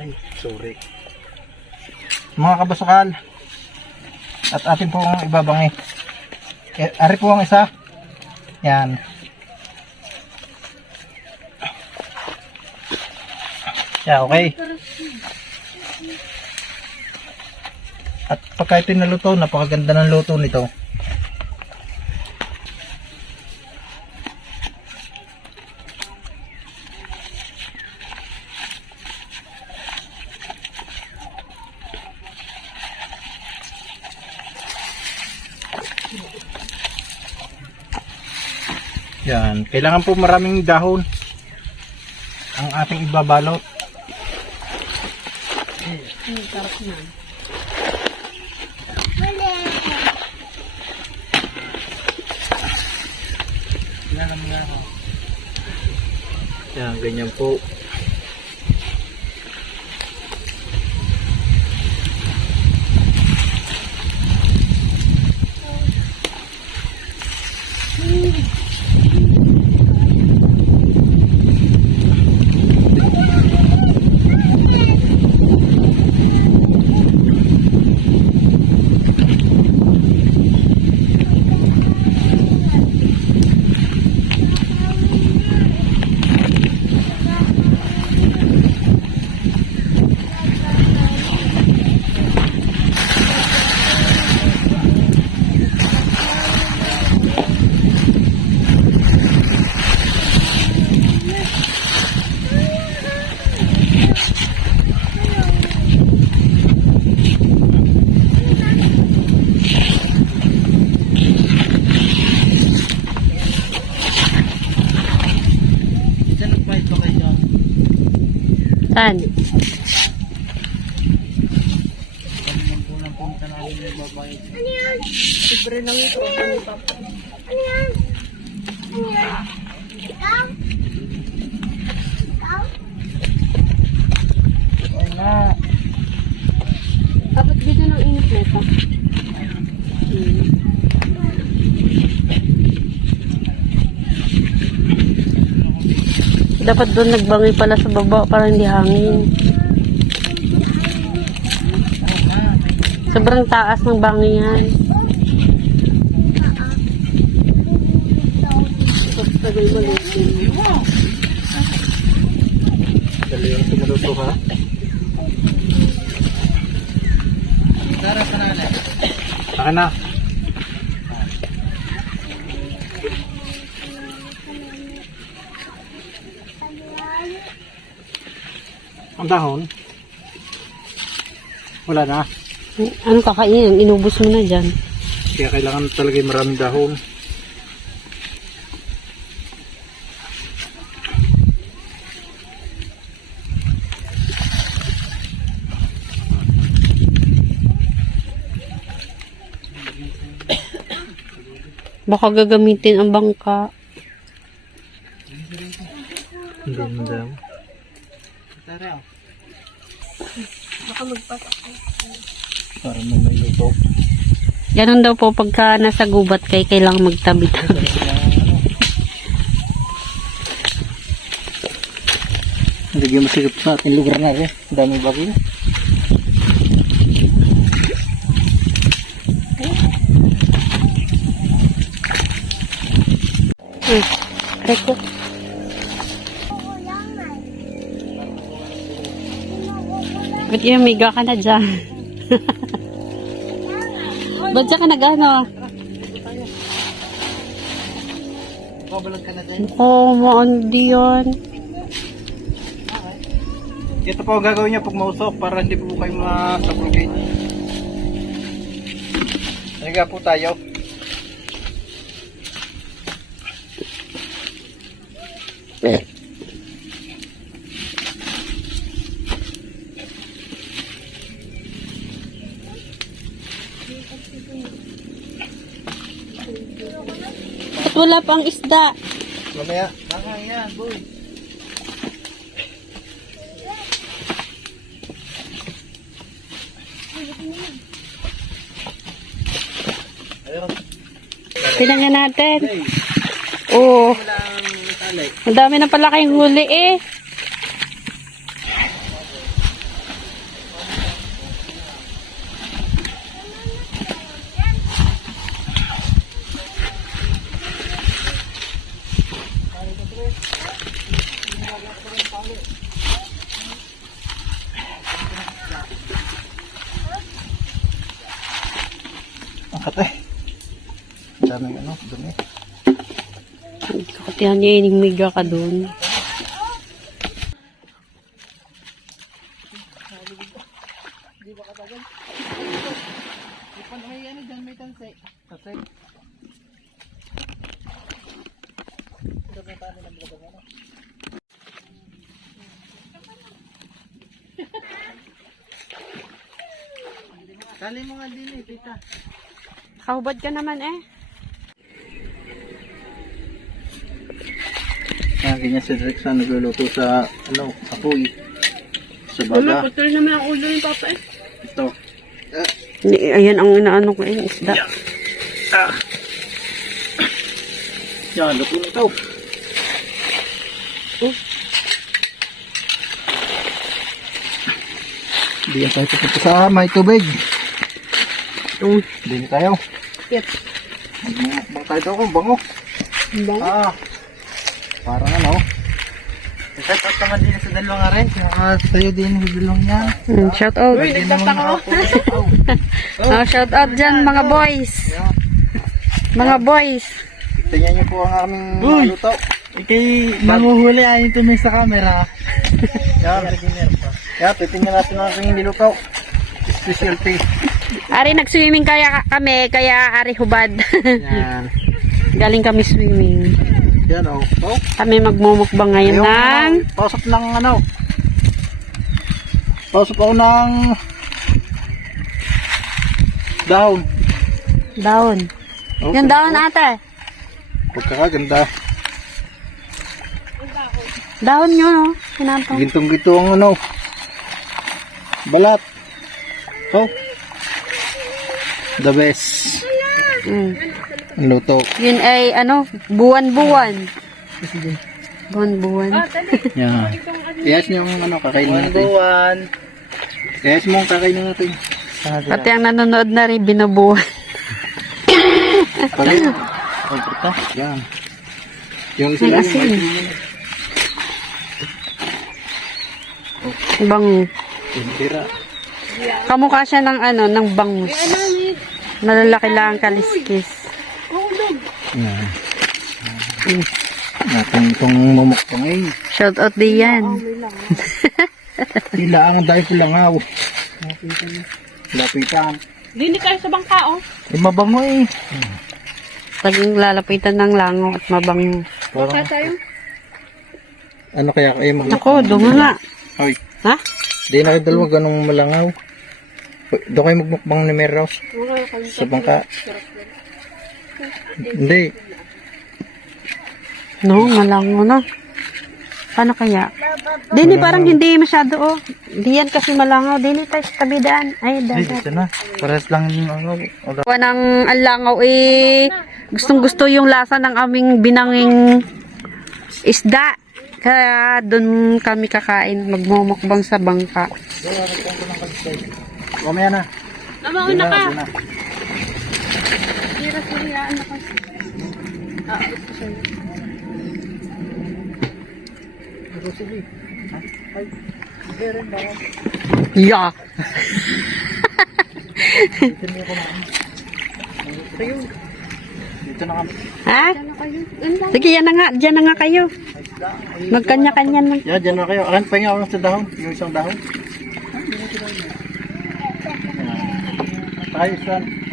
Ay, sorry. Mga kabasakal, at atin pong ibabangi. Eh, ari po ang isa. Yan. Yeah, okay. At pagka ito naluto, napakaganda ng luto nito. Yan. Kailangan po maraming dahon ang ating ibabalot. Yan, ganyan po. Saan? Libre lang ito. na. Dapat dito ng init na ito. Hmm. Dapat doon nagbangi pala sa baba para hindi hangin. Sobrang taas ng bangi yan. Tagal malutin. Dali yung tumuluto ha. Tara ka na Saka na. Ang dahon. Wala na. Ano kakainin? Inubos mo na dyan. Kaya kailangan talaga yung maraming dahon. Baka gagamitin ang bangka. Ang ganda. Tara. Para may may luto. Ganon daw po pagka nasa gubat kay kailangang magtabi-tabi. Hindi masikip sa ating lugar na rin. Ang dami bagyo. Hmm. Reko. Ba't yung miga ka na dyan? Ba't dyan ka nag-ano? Ka na dyan. Oo, oh, maandi yan. Ito po ang gagawin niya pag mausok para hindi po kayo ma-suffocate. Higa po tayo. Ba't wala pang isda? Mamaya. Baka yan, boy. Tingnan natin. Oo. talay. Ang dami na pala kayong huli eh. Ate. Dami ano, dumi. Katihan niya ining miga ka doon. Ipan may ano dyan, may tanse. Ate. Tali mo nga din eh, tita. Kahubad ka naman eh. Ganyan si Rexa nagluluto sa, ano, apoy. Sa baga. putol naman ang ulo ni Papa eh. Ito. Ayan ang inaano ko eh, isda. Ah. Yan, luto na ito. Oh. Hindi yan tayo pupunta sa may tubig. Mm. Hindi tayo. Yep. Magmumukbang tayo ito kung bango. Bang. Ah. Parang ano. Shout out naman din sa dalawang rin. Nakatayo din sa dalawang yan. Mm, shout out. Pwede naman ako. Oh, shout out dyan mga boys. Mga boys. Tingnan niyo po ang aming Uy! luto. Ikay nanguhuli ayon tumingin sa camera. Yan. Yan, titingnan natin ang aking niluto. Specialty. Ari, nag-swimming kaya kami, kaya ari hubad. Yan. Galing kami swimming. Yan o. Oh. Oh. Kami magmumukbang ngayon Yung, ng... ano, Pasok ng ano. Pasok ako ng dahon. Daon. Oh, Yung daon ate. Pagkakaganda. Daon yun oh. Sinapang. Gintong-gito ang ano. Balat. Oh. The best. Mm. Luto. Yun ay ano, buwan-buwan. Buwan-buwan. Yan. Yes niyo ang ano kakainin natin. buwan. Yes mo ang kakainin natin. Pati ang nanonood na rin, binubuwan. Oh, ito. Yan. Yung isa lang. asin. Yung tira. Kamukha siya ng ano, ng bangus. Malalaki lang ang kaliskis. Yan. Natin itong mamukbang eh. Shout out din yan. Tila ang dahil pulangaw. Lapitan. Hindi kayo sa bangka oh. Eh, mabango eh. Laging lalapitan ng langaw at mabango. Parang, ano kaya kayo mag... Ako, dunga nga. Hoy, Ha? di na kayo dalawa ganong malangaw. Doon kayo magmukbang ni Meros. Sa bangka. Hindi. No, malango na. Paano kaya? Dini parang hindi masyado oh. Di yan kasi malangaw. Dini tayo sa tabidaan. Ay, dagat. Ito na. Pares lang yung ano. Oda. Kuha ng alangaw eh, gustong gusto yung lasa ng aming binanging isda. Kaya doon kami kakain, magmumukbang sa bangka. Mamaya na. Namauna Doon na, doon na. Yeah. Dito na kami. Ha? Sige, yan na nga. Diyan na nga kayo. Magkanya-kanya na. Yan, dyan na kayo. Akan, pahinga ako sa dahon. Yung isang dahon. Tayo, son.